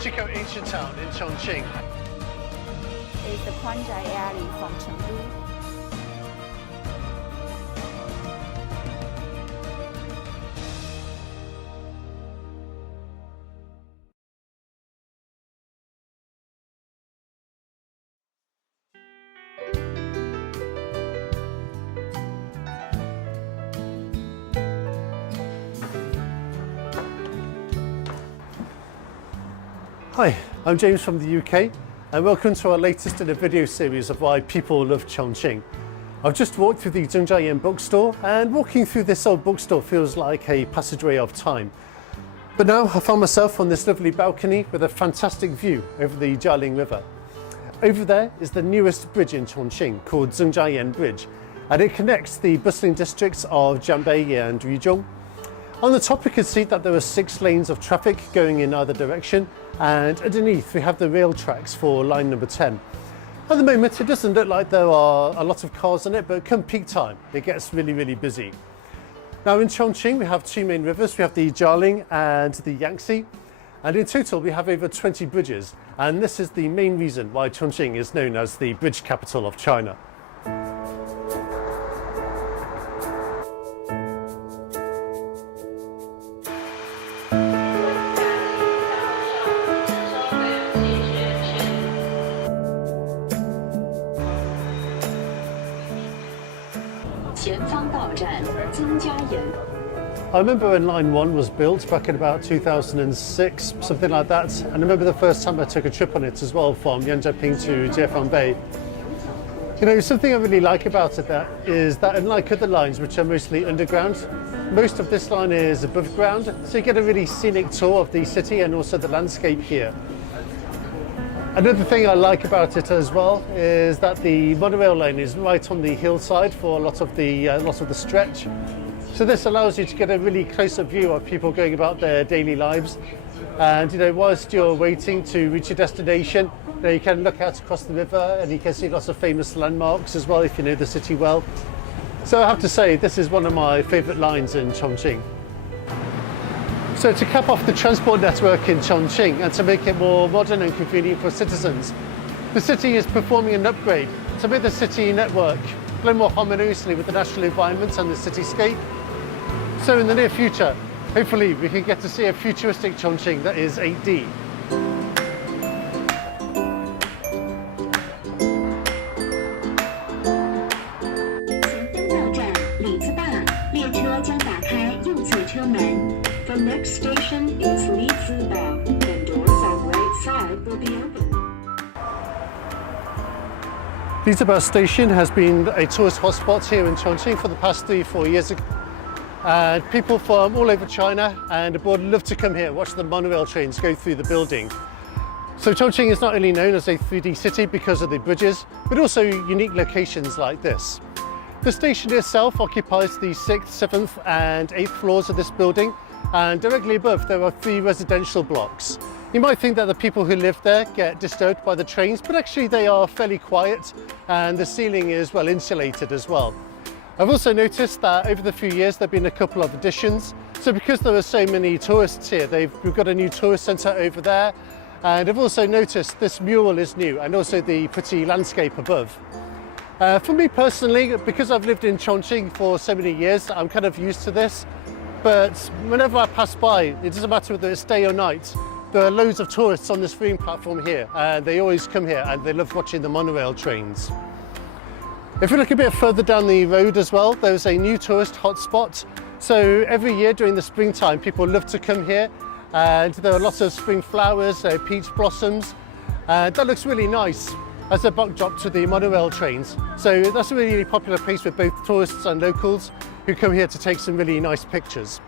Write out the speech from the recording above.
to check out ancient town in Chongqing. Is the Quanzhai Alley from Chengdu. Hi, I'm James from the UK and welcome to our latest in a video series of why people love Chongqing. I've just walked through the Zhongjiayan bookstore and walking through this old bookstore feels like a passageway of time. But now I found myself on this lovely balcony with a fantastic view over the Jialing River. Over there is the newest bridge in Chongqing called Zhongjiayan Bridge, and it connects the bustling districts of Jianbei and Yuzhong. On the top you can see that there are 6 lanes of traffic going in either direction, and underneath we have the rail tracks for line number 10. At the moment it doesn't look like there are a lot of cars on it, but come peak time it gets really busy. Now in Chongqing we have 2 main rivers. We have the Jialing and the Yangtze, and in total we have over 20 bridges, and this is the main reason why Chongqing is known as the bridge capital of China. I remember when line 1 was built back in about 2006, something like that, and I remember the first time I took a trip on it as well from Yanjiaping to Jiefangbai. You know, something I really like about it is that unlike other lines which are mostly underground, most of this line is above ground, so you get a really scenic tour of the city and also the landscape here. Another thing I like about it as well is that the monorail lane is right on the hillside for a lot of the stretch. So this allows you to get a really close-up view of people going about their daily lives. And you know, whilst you're waiting to reach your destination, you can look out across the river and you can see lots of famous landmarks as well if you know the city well. So I have to say, this is one of my favourite lines in Chongqing. So to cap off the transport network in Chongqing and to make it more modern and convenient for citizens, the city is performing an upgrade to make the city network blend more harmoniously with the natural environment and the cityscape. So in the near future, hopefully we can get to see a futuristic Chongqing that is 8D. The next station is Liziba. The doors on right side will be open. Liziba station has been a tourist hotspot here in Chongqing for the past 3-4 years. And people from all over China and abroad love to come here, watch the monorail trains go through the building. So Chongqing is not only known as a 3D city because of the bridges, but also unique locations like this. The station itself occupies the 6th, 7th and 8th floors of this building, and directly above there are 3 residential blocks. You might think that the people who live there get disturbed by the trains, but actually they are fairly quiet and the ceiling is well insulated as well. I've also noticed that over the few years there have been a couple of additions. So because there are so many tourists here, we've got a new tourist centre over there, and I've also noticed this mural is new and also the pretty landscape above. For me personally, because I've lived in Chongqing for so many years, I'm kind of used to this. But whenever I pass by, it doesn't matter whether it's day or night, there are loads of tourists on this viewing platform here, and they always come here and they love watching the monorail trains. If you look a bit further down the road as well, there's a new tourist hotspot. So every year during the springtime, people love to come here, and there are lots of spring flowers, peach blossoms, and that looks really nice as a backdrop to the monorail trains. So that's a really popular place with both tourists and locals who come here to take some really nice pictures.